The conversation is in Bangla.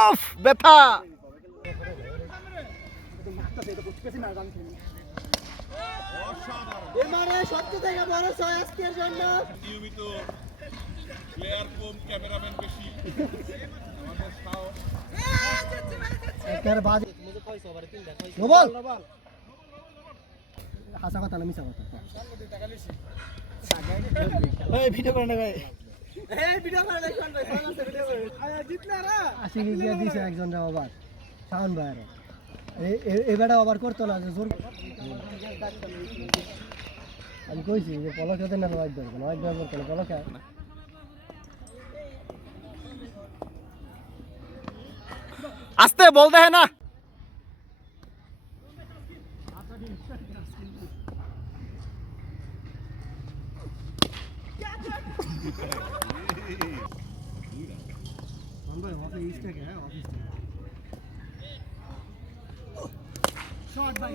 অফ ব্যথা! এবারে সবচেয়ে থেকে বড় ছয় আজকের জন্য। নিয়মিত প্লেয়ার কম ক্যামেরাম্যান বেশি। আমাদের সাহস এর বাদ মুজে কইছো আবার তিনটা কইছো নোবল! হাসা কথা না মিছা কথা। এই ভিডিও করে না ভাই। এই ভিডিও করে নাই কোন ভাই কোন আছে ভিডিও করে? আয়া জিতনারা আশিকে গিয়ে দিছে ভাইয়ের। করতো না জোর আমি কইছি যে পলক না না পলক আস্তে বল দেয় না। ভাই